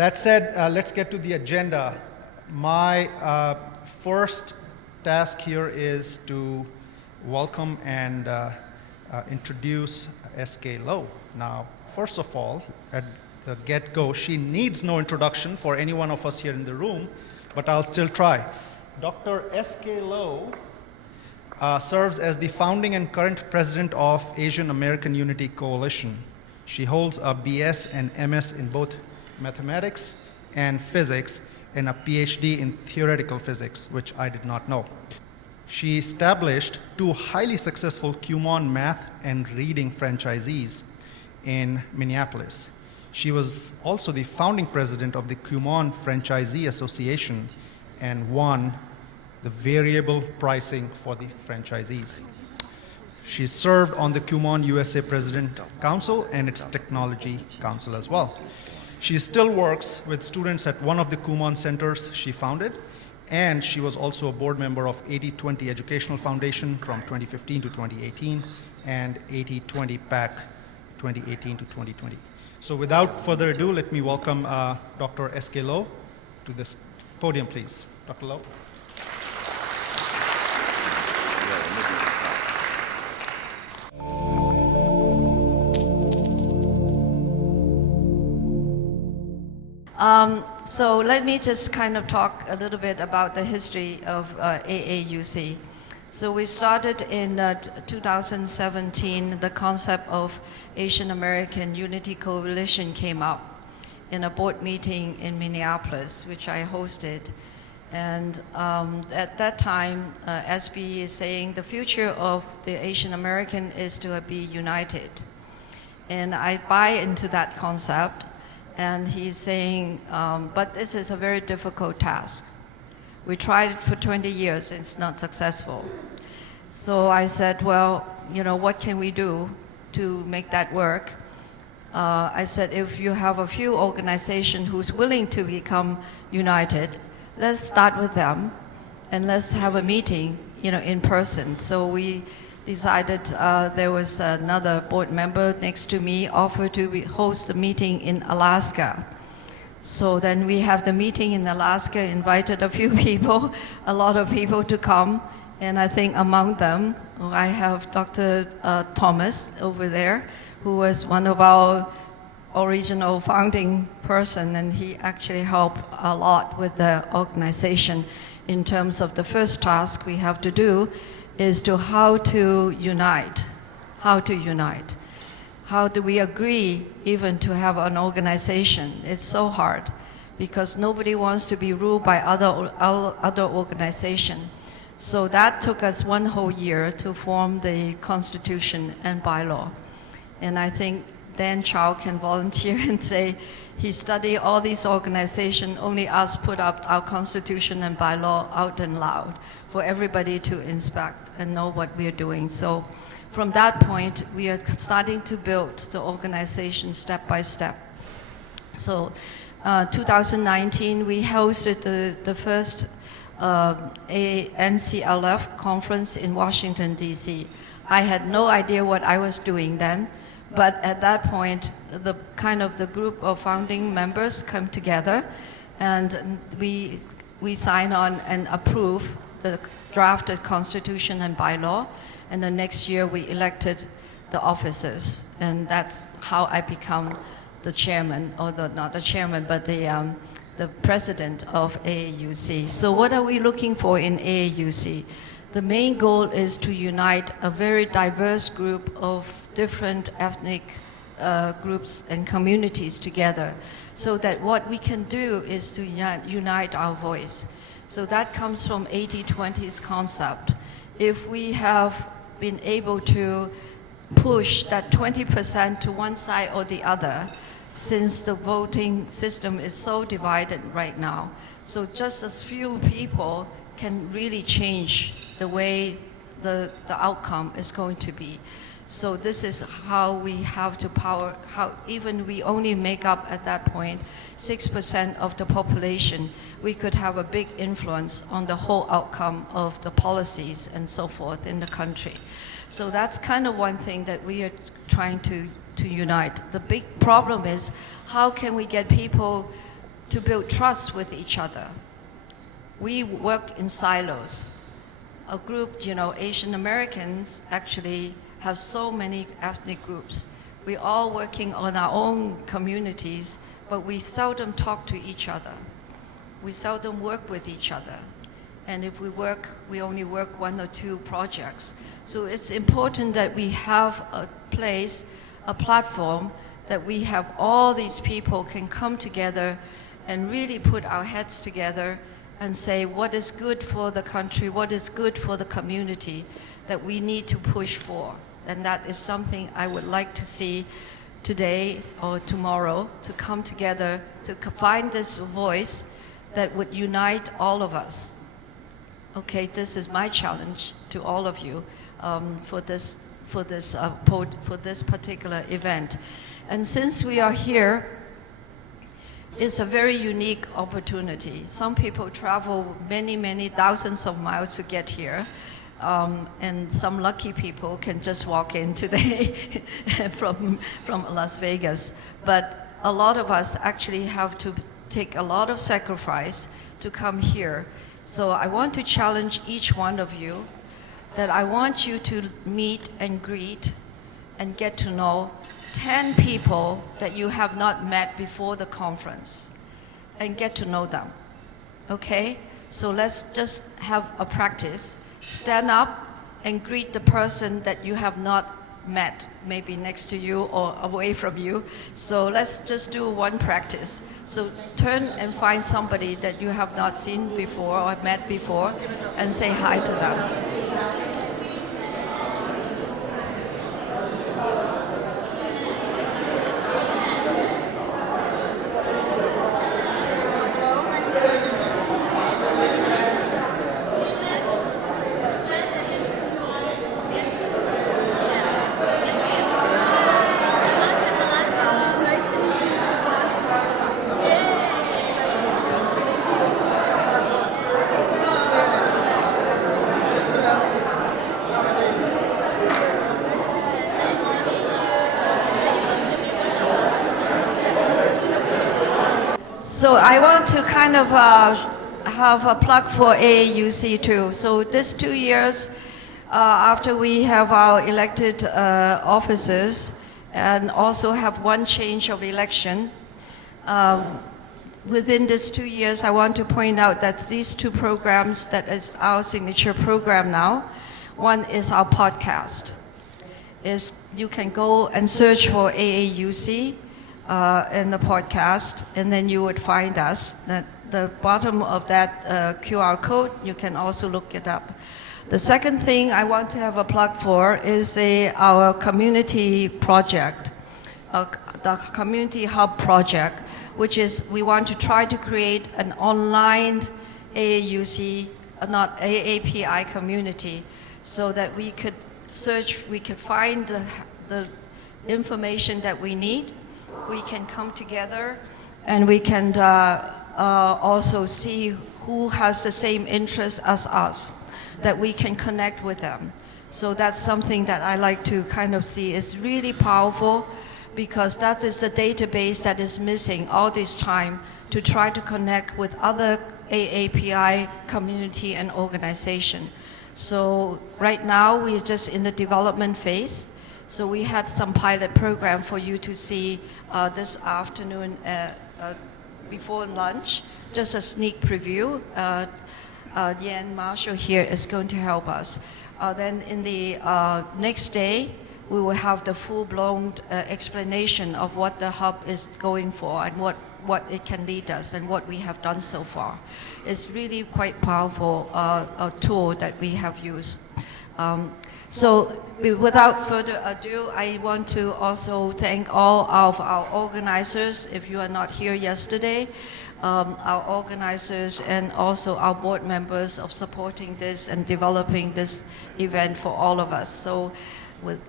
That said, let's get to the agenda. My first task here is to welcome and introduce S.K. Lowe. Now, first of all, at the get-go, she needs no introduction for any one of us here in the room, but I'll still try. Dr. S.K. Lowe serves as the founding and current president of Asian American Unity Coalition. She holds a BS and MS in both mathematics and physics and a PhD in theoretical physics, which I did not know. She established 2 highly successful Kumon math and reading franchisees in Minneapolis. She was also the founding president of the Kumon Franchisee Association and won the variable pricing for the franchisees. She served on the Kumon USA President Council and its Technology Council as well. She still works with students at one of the Kumon centers she founded, and she was also a board member of 80/20 Educational Foundation from 2015 to 2018 and 80/20 PAC 2018 to 2020. So without further ado, let me welcome Dr. S.K. Lowe to this podium, please. Dr. Lowe. So let me just kind of talk a little bit about the history of AAUC. So we started in 2017, the concept of Asian American Unity Coalition came up in a board meeting in Minneapolis, which I hosted. And at that time, SB is saying the future of the Asian American is to be united. And I buy into that concept. And he's saying, but this is a very difficult task. We tried it for 20 years, it's not successful. So I said, well, you know, what can we do to make that work? I said, if you have a few organizations who's willing to become united, let's start with them and let's have a meeting, you know, in person. So we decided there was another board member next to me offered to host a meeting in Alaska. So then we have the meeting in Alaska, invited a few people, a lot of people to come. And I think among them, I have Dr. Thomas over there, who was one of our original founding person, and he actually helped a lot with the organization in terms of the first task we have to do is to how to unite. How do we agree even to have an organization? It's so hard because nobody wants to be ruled by other organization. So that took us 1 whole year to form the Constitution and bylaw. And I think Dan Chow can volunteer and say he studied all these organizations, only us put up our Constitution and bylaw out and loud for everybody to inspect and know what we are doing. So from that point, we are starting to build the organization step by step. So 2019, we hosted the first NCLF conference in Washington, D.C. I had no idea what I was doing then, but at that point, the group of founding members come together, and we sign on and approve the drafted Constitution and bylaw, and the next year we elected the officers, and that's how I become the chairman, or not the chairman, but the president of AAUC. So what are we looking for in AAUC? The main goal is to unite a very diverse group of different ethnic groups and communities together, so that what we can do is to unite our voice. So that comes from 80/20's concept. If we have been able to push that 20% to one side or the other, since the voting system is so divided right now, so just as few people can really change the way the outcome is going to be. So this is how we have to power, how even we only make up at that point 6% of the population, we could have a big influence on the whole outcome of the policies and so forth in the country. So that's kind of one thing that we are trying to unite. The big problem is how can we get people to build trust with each other. We work in silos. A group, Asian Americans actually have so many ethnic groups. We're all working on our own communities, but we seldom talk to each other. We seldom work with each other. And if we work, we only work 1 or 2 projects. So it's important that we have a place, a platform, that we have all these people can come together and really put our heads together and say what is good for the country, what is good for the community that we need to push for. And that is something I would like to see today or tomorrow, to come together, to find this voice that would unite all of us. Okay, this is my challenge to all of you for this particular event. And since we are here, it's a very unique opportunity. Some people travel many, many thousands of miles to get here. And some lucky people can just walk in today from Las Vegas. But a lot of us actually have to take a lot of sacrifice to come here. So I want to challenge each one of you that I want you to meet and greet and get to know 10 people that you have not met before the conference and get to know them. Okay? So let's just have a practice. Stand up and greet the person that you have not met, maybe next to you or away from you. So let's just do one practice. So turn and find somebody that you have not seen before or met before and say hi to them. So I want to kind of have a plug for AAUC too. So this 2 years after we have our elected officers and also have one change of election, within these 2 years I want to point out that these 2 programs that is our signature program now. One is our podcast. You can go and search for AAUC in the podcast, and then you would find us. At the bottom of that QR code, you can also look it up. The second thing I want to have a plug for is our community project, the Community Hub project, which is we want to try to create an online AAUC, not AAPI community, so that we could search, we could find the information that we need. We can come together and we can also see who has the same interest as us, that we can connect with them. So that's something that I like to kind of see is really powerful, because that is the database that is missing all this time to try to connect with other AAPI community and organization. So right now we're just in the development phase. So we had some pilot program for you to see this afternoon before lunch, just a sneak preview. Yan Marshall here is going to help us. Then in the next day, we will have the full-blown explanation of what the hub is going for and what it can lead us and what we have done so far. It's really quite powerful a tool that we have used. So without further ado, I want to also thank all of our organizers. If you are not here yesterday, our organizers and also our board members of supporting this and developing this event for all of us. So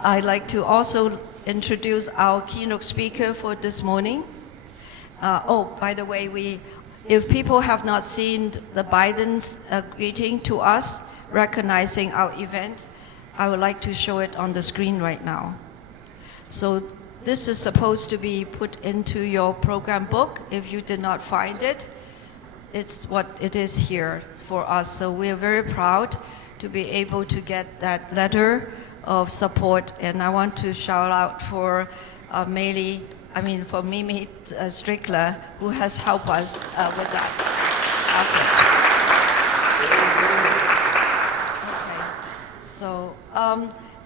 I'd like to also introduce our keynote speaker for this morning. By the way, if people have not seen the Biden's greeting to us, recognizing our event, I would like to show it on the screen right now. So this was supposed to be put into your program book. If you did not find it, it's what it is here for us. So we are very proud to be able to get that letter of support. And I want to shout out for Mimi Strickler, who has helped us with that effort. Okay.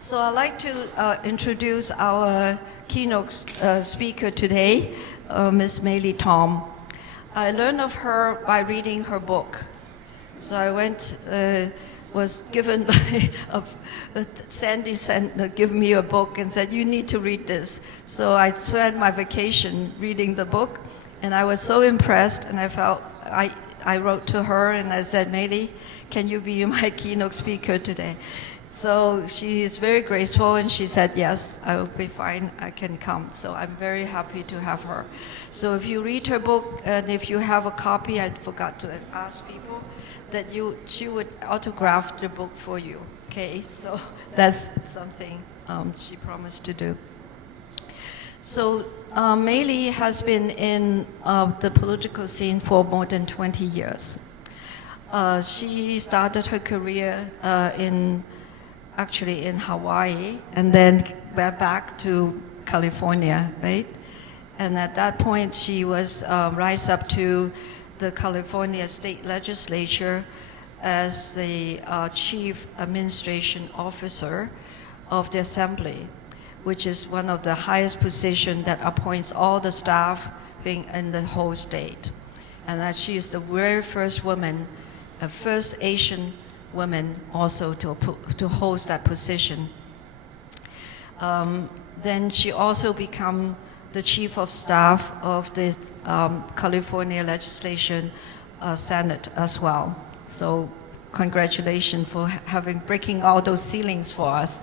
So I'd like to introduce our keynote speaker today, Ms. Meili Tom. I learned of her by reading her book. So I was given by Sandy gave me a book and said, you need to read this. So I spent my vacation reading the book, and I was so impressed, and I wrote to her and I said, Meili, can you be my keynote speaker today? So she is very graceful, and she said, yes, I will be fine, I can come. So I'm very happy to have her. So if you read her book, and if you have a copy, I forgot to ask people, that she would autograph the book for you, okay? So that's something she promised to do. So Meili has been in the political scene for more than 20 years. She started her career actually in Hawaii, and then went back to California, right? And at that point, she was rise up to the California State Legislature as the Chief Administration Officer of the Assembly, which is one of the highest positions that appoints all the staff being in the whole state. And that she is the very first woman, first Asian woman also to hold that position. Then she also became the Chief of Staff of the California Legislation Senate as well. So congratulations for breaking all those ceilings for us.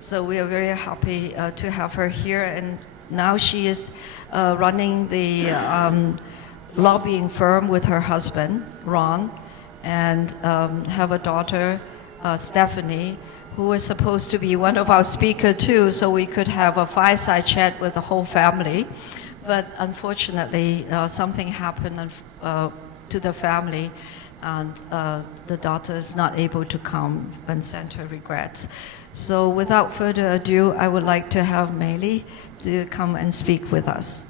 So we are very happy to have her here, and now she is running the lobbying firm with her husband, Ron, and have a daughter, Stephanie, who was supposed to be one of our speakers too, so we could have a fireside chat with the whole family. But unfortunately, something happened to the family, and the daughter is not able to come and send her regrets. So without further ado, I would like to have Meili to come and speak with us.